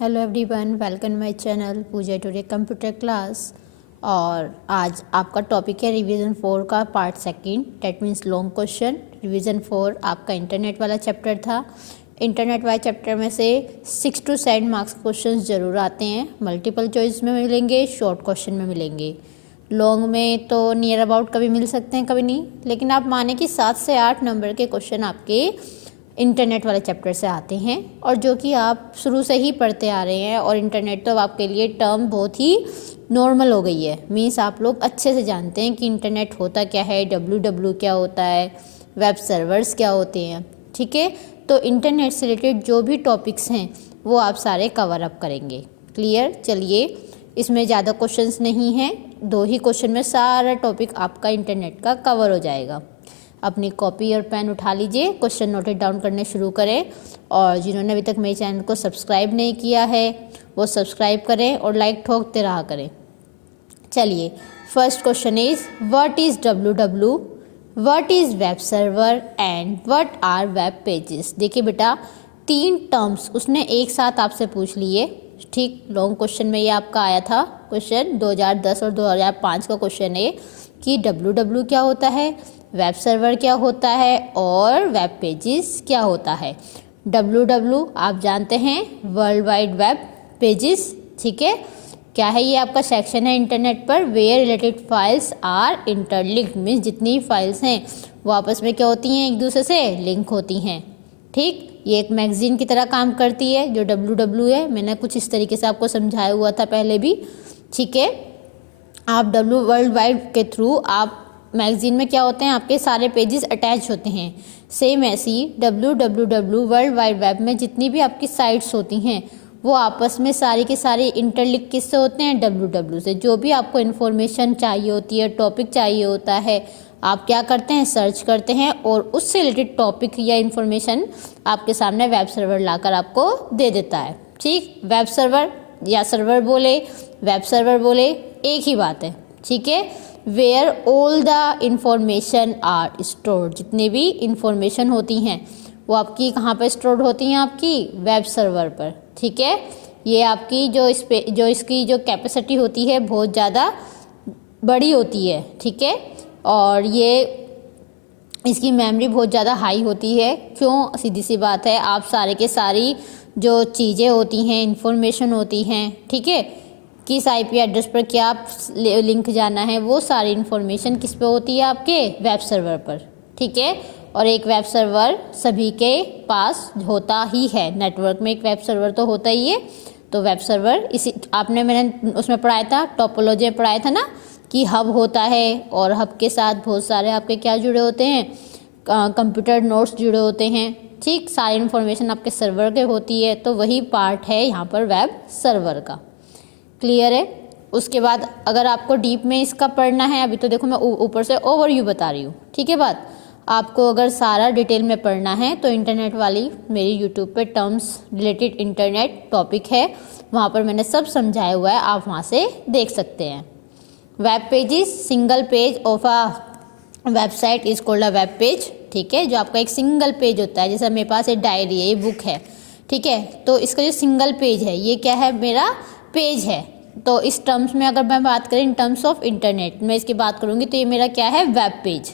Hello everyone, welcome my channel Pooja today computer class. और आज आपका टॉपिक है रिवीजन 4 का part second, that means long question. Revision 4 आपका इंटरनेट वाला चैप्टर था। इंटरनेट वाले चैप्टर में से 6 to 7 मार्क्स क्वेश्चन ज़रूर आते हैं। मल्टीपल चॉइस में मिलेंगे, शॉर्ट क्वेश्चन में मिलेंगे। लॉन्ग में तो नियर अबाउट कभी मिल सकते हैं, कभी नहीं, लेकिन आप माने कि 7 से 8 नंबर के क्वेश्चन आपके इंटरनेट वाले चैप्टर से आते हैं, और जो कि आप शुरू से ही पढ़ते आ रहे हैं। और इंटरनेट तो आपके लिए टर्म बहुत ही नॉर्मल हो गई है। मीन्स आप लोग अच्छे से जानते हैं कि इंटरनेट होता क्या है, डब्ल्यू क्या होता है, वेब सर्वर्स क्या होते हैं। ठीक है, तो इंटरनेट से रिलेटेड जो भी टॉपिक्स हैं वो आप सारे कवर अप करेंगे। क्लियर? चलिए, इसमें ज़्यादा क्वेश्चंस नहीं हैं, 2 ही क्वेश्चन में सारा टॉपिक आपका इंटरनेट का कवर हो जाएगा। अपनी कॉपी और पेन उठा लीजिए, क्वेश्चन नोटेड डाउन करने शुरू करें। और जिन्होंने अभी तक मेरे चैनल को सब्सक्राइब नहीं किया है वो सब्सक्राइब करें और लाइक ठोकते रहा करें। चलिए, first question is what is W, what is web server and what are web pages. देखिए बेटा, 3 टर्म्स उसने एक साथ आपसे पूछ लिए। ठीक, लॉन्ग क्वेश्चन में ये आपका आया था क्वेश्चन, 2010 और 2005 का क्वेश्चन है कि डब्ल्यू क्या होता है, वेब सर्वर क्या होता है और वेब पेजेस क्या होता है। डब्ल्यू आप जानते हैं, वर्ल्ड वाइड वेब पेजेस। ठीक है, क्या है ये आपका सेक्शन है इंटरनेट पर where related files are interlinked, means जितनी फाइल्स हैं वो आपस में क्या होती हैं, एक दूसरे से लिंक होती हैं। ठीक, ये एक मैगजीन की तरह काम करती है जो डब्ल्यू है। मैंने कुछ इस तरीके से आपको समझाया हुआ था पहले भी। ठीक है, आप डब्ल्यू वर्ल्ड वाइड के थ्रू आप मैगजीन में क्या होते हैं, आपके सारे पेजेस अटैच होते हैं। सेम ऐसी डब्ल्यू वर्ल्ड वाइड वेब में जितनी भी आपकी साइट्स होती हैं वो आपस में सारी की सारी इंटरलिंक किससे होते हैं, डब्ल्यू से। जो भी आपको इन्फॉर्मेशन चाहिए होती है, टॉपिक चाहिए होता है, आप क्या करते हैं, सर्च करते हैं और उससे रिलेटेड टॉपिक या इन्फॉर्मेशन आपके सामने वेब सर्वर लाकर आपको दे देता है। ठीक, वेब सर्वर या सर्वर बोले, वेब सर्वर बोले, एक ही बात है। ठीक है, where all the information are stored, जितने भी इंफॉर्मेशन होती हैं वो आपकी कहाँ पर स्टोर्ड होती हैं, आपकी वेब सर्वर पर। ठीक है, ये आपकी जो इसकी जो कैपेसिटी होती है बहुत ज़्यादा बड़ी होती है। ठीक है, और ये इसकी मेमोरी बहुत ज़्यादा हाई होती है। क्यों? सीधी सी बात है, आप सारे के सारी जो चीज़ें होती हैं, इंफॉर्मेशन होती हैं, ठीक है, किस आईपी एड्रेस पर क्या लिंक जाना है, वो सारी इन्फॉर्मेशन किस पे होती है, आपके वेब सर्वर पर। ठीक है, और एक वेब सर्वर सभी के पास होता ही है। नेटवर्क में एक वेब सर्वर तो होता ही है। तो वेब सर्वर इसी मैंने उसमें पढ़ाया था, टोपोलॉजी में पढ़ाया था ना, कि हब होता है और हब के साथ बहुत सारे आपके क्या जुड़े होते हैं, कंप्यूटर नोड्स जुड़े होते हैं। ठीक, सारी इन्फॉर्मेशन आपके सर्वर के होती है, तो वही पार्ट है यहाँ पर वेब सर्वर का। क्लियर है? उसके बाद अगर आपको डीप में इसका पढ़ना है, अभी तो देखो मैं ऊपर से ओवरव्यू बता रही हूँ। ठीक है बात, आपको अगर सारा डिटेल में पढ़ना है तो इंटरनेट वाली मेरी यूट्यूब पे टर्म्स रिलेटेड इंटरनेट टॉपिक है, वहाँ पर मैंने सब समझाया हुआ है, आप वहाँ से देख सकते हैं। Web pages, single page of a website is called a web page. ठीक है, जो आपका एक सिंगल पेज होता है, जैसे मेरे पास एक डायरी है, ये बुक है। ठीक है, तो इसका जो सिंगल पेज है ये क्या है, मेरा पेज है। तो इस टर्म्स में अगर मैं बात करें इन टर्म्स ऑफ इंटरनेट में इसकी बात करूँगी तो ये मेरा क्या है, वेब पेज।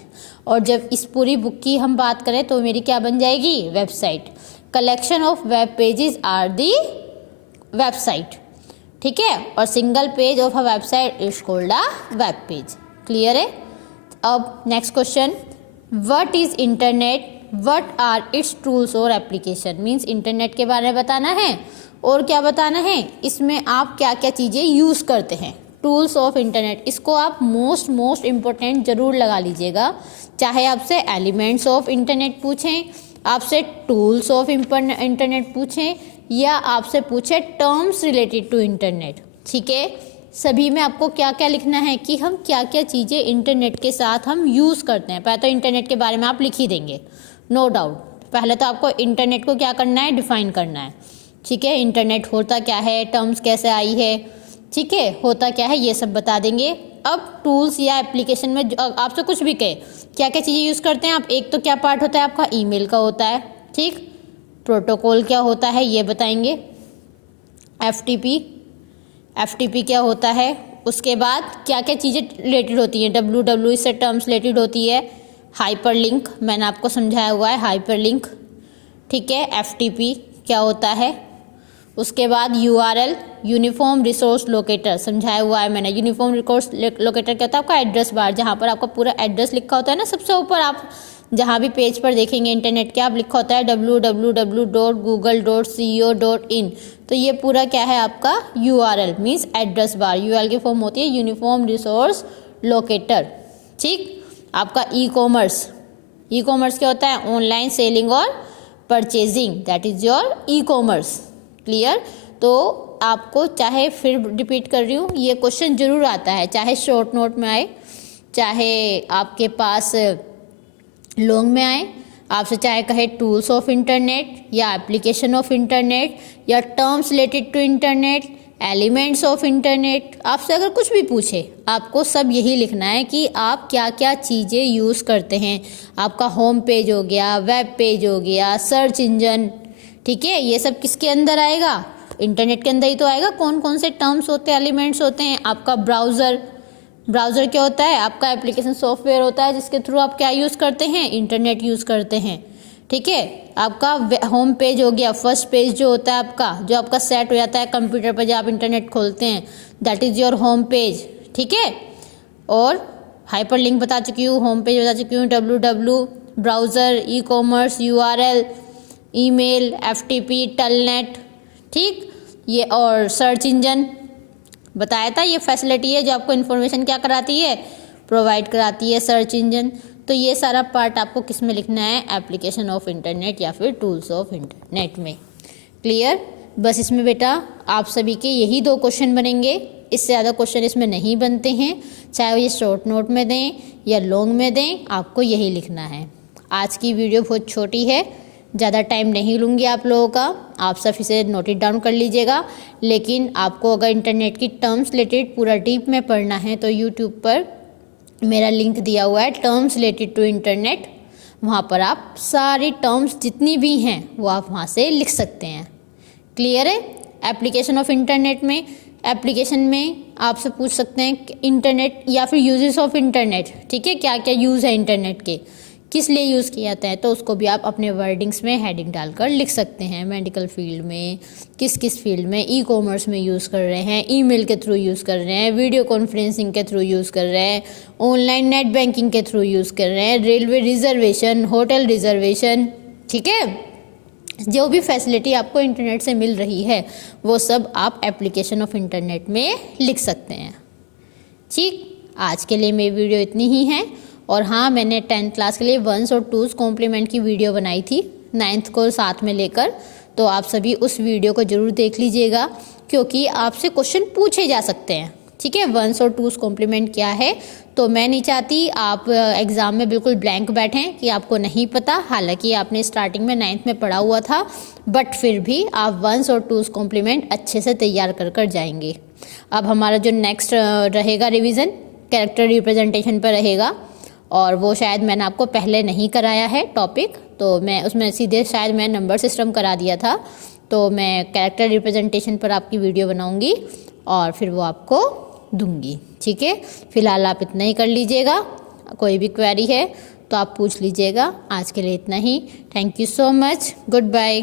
और जब इस पूरी बुक की हम बात करें तो मेरी क्या बन जाएगी, website. Collection of web pages are the website. ठीक है, और single page of a website is called a web page. Clear है? अब next question, what is internet, what are its tools और एप्लीकेशन। मीन्स इंटरनेट के बारे में बताना है और क्या बताना है, इसमें आप क्या क्या चीज़ें यूज़ करते हैं। टूल्स ऑफ इंटरनेट, इसको आप मोस्ट इम्पोर्टेंट ज़रूर लगा लीजिएगा। चाहे आपसे एलिमेंट्स ऑफ इंटरनेट पूछें, आपसे टूल्स ऑफ इंटरनेट पूछें, या आपसे पूछे टर्म्स रिलेटेड टू इंटरनेट। ठीक है, सभी में आपको क्या क्या लिखना है कि हम क्या क्या चीज़ें इंटरनेट के साथ हम यूज़ करते हैं। पहले तो इंटरनेट के बारे में आप लिख ही देंगे, नो डाउट। पहले तो आपको इंटरनेट को क्या करना है, डिफाइन करना है। ठीक है, इंटरनेट होता क्या है, टर्म्स कैसे आई है, ठीक है, होता क्या है, ये सब बता देंगे। अब टूल्स या एप्लीकेशन में आपसे कुछ भी कहे क्या क्या चीज़ें यूज़ करते हैं आप, एक तो क्या पार्ट होता है आपका, ईमेल का होता है। ठीक, प्रोटोकॉल क्या होता है ये बताएंगे, एफ टी पी क्या होता है, उसके बाद क्या क्या चीज़ें रिलेटेड होती हैं, डब्ल्यू इससे टर्म्स रिलेटेड होती है, हाइपरलिंक मैंने आपको समझाया हुआ है, हाइपरलिंक, ठीक है। एफ टी पी क्या होता है, उसके बाद यूआरएल यूनिफॉर्म रिसोर्स लोकेटर समझाया हुआ है मैंने। यूनिफॉर्म रिसोर्स लोकेटर क्या होता है, आपका एड्रेस बार, जहाँ पर आपका पूरा एड्रेस लिखा होता है ना, सबसे ऊपर आप जहाँ भी पेज पर देखेंगे इंटरनेट के, आप लिखा होता है www.google.co.in, तो ये पूरा क्या है आपका URL means address bar. URL की फॉर्म होती है यूनिफॉर्म रिसोर्स लोकेटर, ठीक। आपका ई कॉमर्स क्या होता है, ऑनलाइन सेलिंग और purchasing, that is your e commerce, clear. तो आपको चाहे फिर रिपीट कर रही हूँ, ये क्वेश्चन जरूर आता है, चाहे शॉर्ट नोट में आए, चाहे आपके पास लॉन्ग में आए, आपसे चाहे कहे टूल्स ऑफ इंटरनेट या एप्लीकेशन ऑफ इंटरनेट या terms related to internet, elements of internet, आपसे अगर कुछ भी पूछे, आपको सब यही लिखना है कि आप क्या क्या चीज़ें यूज़ करते हैं। आपका होम पेज हो गया, वेब पेज हो गया, सर्च इंजन, ठीक है, ये सब किसके अंदर आएगा, इंटरनेट के अंदर ही तो आएगा। कौन कौन से टर्म्स होते हैं, एलिमेंट्स होते हैं। आपका ब्राउज़र क्या होता है, आपका एप्लीकेशन सॉफ्टवेयर होता है जिसके थ्रू आप क्या यूज़ करते हैं, इंटरनेट यूज़ करते हैं, ठीक है। आपका होम पेज हो गया, फर्स्ट पेज जो होता है आपका, जो आपका सेट हो जाता है कंप्यूटर पर जब आप इंटरनेट खोलते हैं, that is your home page, ठीक है। और हाइपर लिंक बता चुकी हूँ, होम पेज बता चुकी हूँ, www, browser, e commerce, URL, email, FTP, telnet, ठीक। ये और सर्च इंजन बताया था, ये फैसिलिटी है जो आपको इन्फॉर्मेशन क्या कराती है, प्रोवाइड कराती है, सर्च इंजन। तो ये सारा पार्ट आपको किस में लिखना है, एप्लीकेशन ऑफ इंटरनेट या फिर टूल्स ऑफ इंटरनेट में, क्लियर। बस इसमें बेटा आप सभी के यही 2 क्वेश्चन बनेंगे, इससे ज़्यादा क्वेश्चन इसमें नहीं बनते हैं, चाहे ये शॉर्ट नोट में दें या लॉन्ग में दें, आपको यही लिखना है। आज की वीडियो बहुत छोटी है, ज़्यादा टाइम नहीं लूँगी आप लोगों का, आप सब इसे नोट इट डाउन कर लीजिएगा। लेकिन आपको अगर इंटरनेट की टर्म्स रिलेटेड पूरा डीप में पढ़ना है तो यूट्यूब पर मेरा लिंक दिया हुआ है, टर्म्स रिलेटेड टू इंटरनेट, वहाँ पर आप सारी टर्म्स जितनी भी हैं वो आप वहाँ से लिख सकते हैं, क्लियर है। एप्लीकेशन ऑफ इंटरनेट में, एप्लीकेशन में आपसे पूछ सकते हैं इंटरनेट या फिर यूजेस ऑफ इंटरनेट, ठीक है, क्या क्या यूज़ है इंटरनेट के, किस लिए यूज़ किया जाता है, तो उसको भी आप अपने वर्डिंग्स में हेडिंग डालकर लिख सकते हैं। मेडिकल फील्ड में, किस किस फील्ड में, ई कॉमर्स में यूज़ कर रहे हैं, ईमेल के थ्रू यूज़ कर रहे हैं, वीडियो कॉन्फ्रेंसिंग के थ्रू यूज़ कर रहे हैं, ऑनलाइन नेट बैंकिंग के थ्रू यूज़ कर रहे हैं, रेलवे रिजर्वेशन, होटल रिजर्वेशन, ठीक है। जो भी फैसिलिटी आपको इंटरनेट से मिल रही है वो सब आप एप्लीकेशन ऑफ इंटरनेट में लिख सकते हैं, ठीक। आज के लिए मेरी वीडियो इतनी ही है। और हाँ, मैंने 10th क्लास के लिए 1s और 2s कॉम्प्लीमेंट की वीडियो बनाई थी 9th को साथ में लेकर, तो आप सभी उस वीडियो को ज़रूर देख लीजिएगा क्योंकि आपसे क्वेश्चन पूछे जा सकते हैं, ठीक है। 1s और 2s कॉम्प्लीमेंट क्या है, तो मैं नहीं चाहती आप एग्ज़ाम में बिल्कुल ब्लैंक बैठें कि आपको नहीं पता, हालांकि आपने स्टार्टिंग में 9th में पढ़ा हुआ था, बट फिर भी आप 1s और 2s कॉम्प्लीमेंट अच्छे से तैयार कर जाएंगे। अब हमारा जो नेक्स्ट रहेगा रिवीजन, कैरेक्टर रिप्रेजेंटेशन पर रहेगा, और वो शायद मैंने आपको पहले नहीं कराया है टॉपिक, तो मैं उसमें सीधे शायद मैं नंबर सिस्टम करा दिया था, तो मैं कैरेक्टर रिप्रेजेंटेशन पर आपकी वीडियो बनाऊंगी और फिर वो आपको दूंगी, ठीक है। फिलहाल आप इतना ही कर लीजिएगा, कोई भी क्वेरी है तो आप पूछ लीजिएगा। आज के लिए इतना ही, thank you so much, good bye.